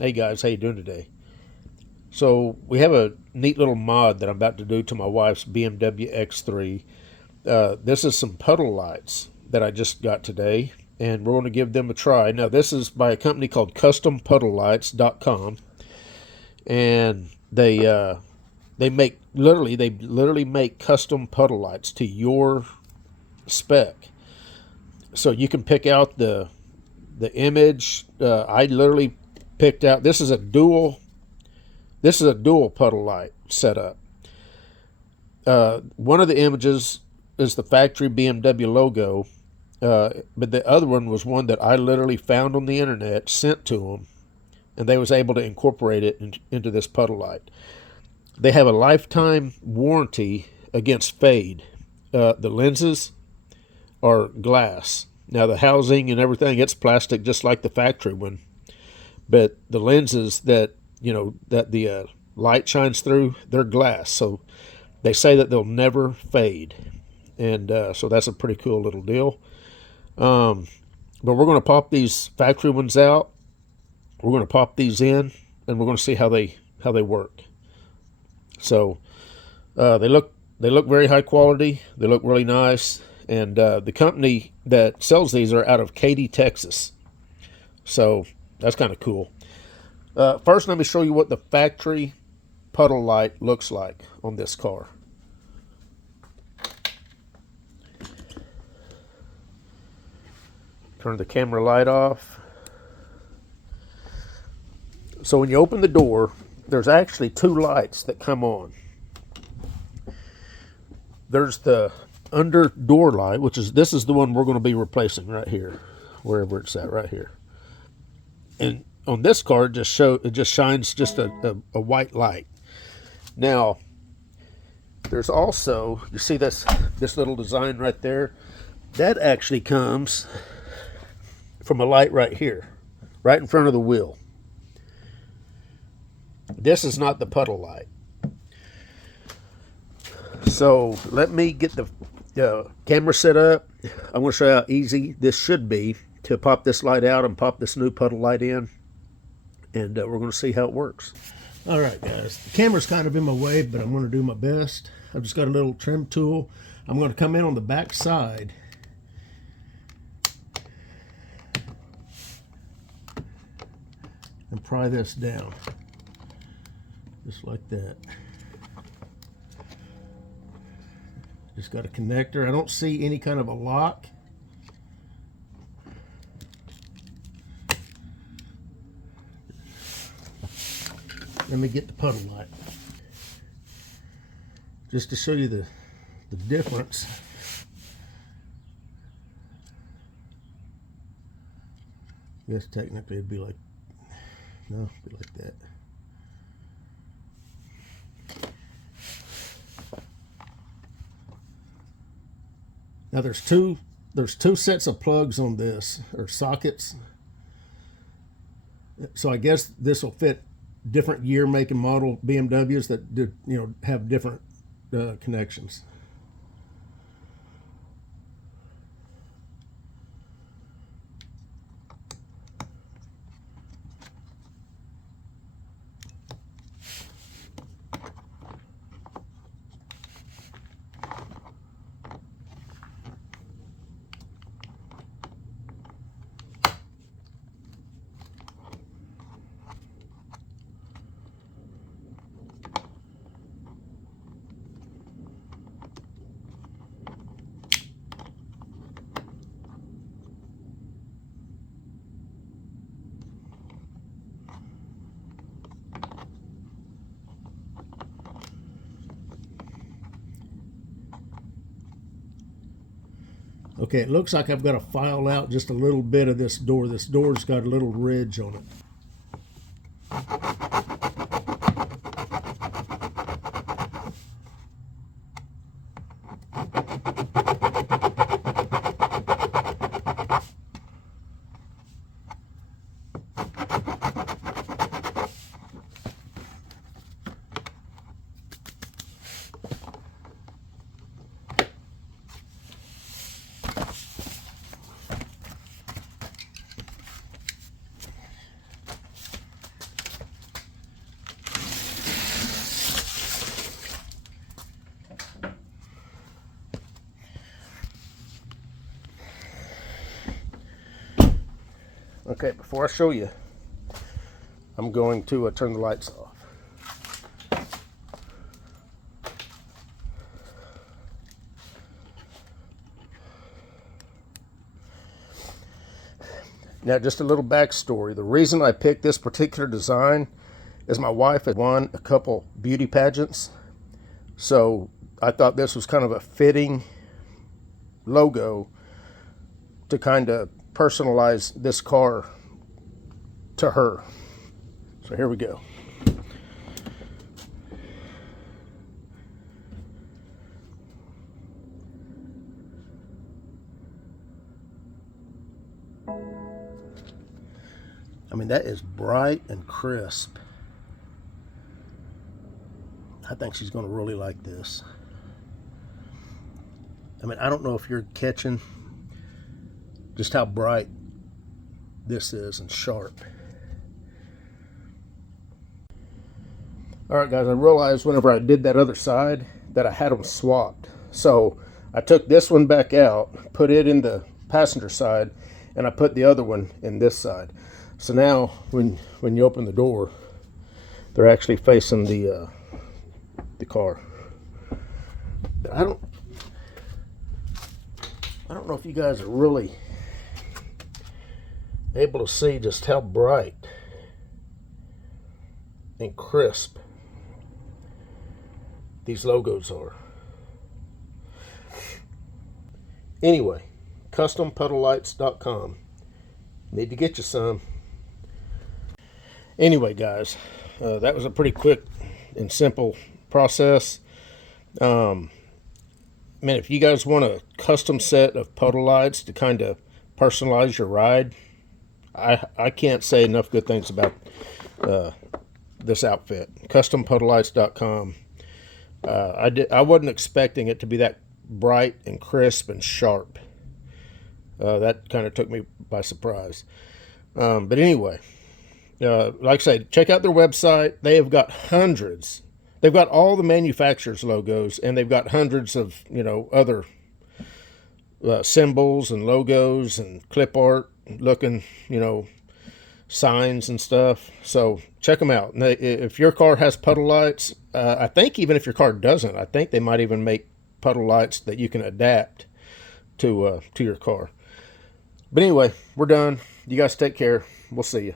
Hey guys, how you doing today? So we have a neat little mod that I'm about to do to my wife's BMW X3. This is some puddle lights that I just got today, and we're going to give them a try. Now this is by a company called CustomPuddleLights.com, and they literally make custom puddle lights to your spec. So you can pick out the image. I literally picked out, this is a dual puddle light setup. One of the images is the factory BMW logo, but the other one was one that I literally found on the internet, sent to them, and they was able to incorporate it into this puddle light. They have a lifetime warranty against fade. The lenses are glass. Now the housing and everything, it's plastic just like the factory one. But the lenses that the light shines through, they're glass. So they say that they'll never fade. And so that's a pretty cool little deal. But we're going to pop these factory ones out. We're going to pop these in, and we're going to see how they work. So they look very high quality. They look really nice. And the company that sells these are out of Katy, Texas. So that's kind of cool. First, let me show you what the factory puddle light looks like on this car. Turn the camera light off. So when you open the door, there's actually two lights that come on. There's the under door light, this is the one we're going to be replacing right here, wherever it's at, right here. And on this car, it just shines just a white light. Now, there's also, you see this little design right there? That actually comes from a light right here, right in front of the wheel. This is not the puddle light. So let me get the camera set up. I'm going to show you how easy this should be to pop this light out and pop this new puddle light in. And we're going to see how it works. All right, guys. The camera's kind of in my way, but I'm going to do my best. I've just got a little trim tool. I'm going to come in on the back side. And pry this down. Just like that. Just got a connector. I don't see any kind of a lock. Let me get the puddle light. Just to show you the difference. Yes, technically it'd be like, no, it'd be like that. Now there's two sets of plugs on this, or sockets. So I guess this will fit different year, make, and model BMWs that do, have different connections. Okay, it looks like I've got to file out just a little bit of this door. This door's got a little ridge on it. Okay, before I show you, I'm going to turn the lights off. Now, just a little backstory. The reason I picked this particular design is my wife had won a couple beauty pageants. So I thought this was kind of a fitting logo to kind of personalize this car to her. So here we go. I mean, that is bright and crisp. I think she's going to really like this. I mean, I don't know if you're catching just how bright this is and sharp. All right, guys, I realized whenever I did that other side that I had them swapped. So I took this one back out, put it in the passenger side, and I put the other one in this side. So now when you open the door, they're actually facing the car. I don't know if you guys are really able to see just how bright and crisp these logos are. Anyway, custompuddlelights.com. Need to get you some. Anyway, guys, that was a pretty quick and simple process. Man, if you guys want a custom set of puddle lights to kind of personalize your ride, I can't say enough good things about this outfit. Custompuddlelights.com. I wasn't expecting it to be that bright and crisp and sharp. That kind of took me by surprise. But anyway, like I said, check out their website. They have got hundreds. They've got all the manufacturers' logos, and they've got hundreds of, other symbols and logos and clip art looking, signs and stuff. So check them out. And if your car has puddle lights, I think even if your car doesn't, I think they might even make puddle lights that you can adapt to your car. But anyway, we're done. You guys take care. We'll see you.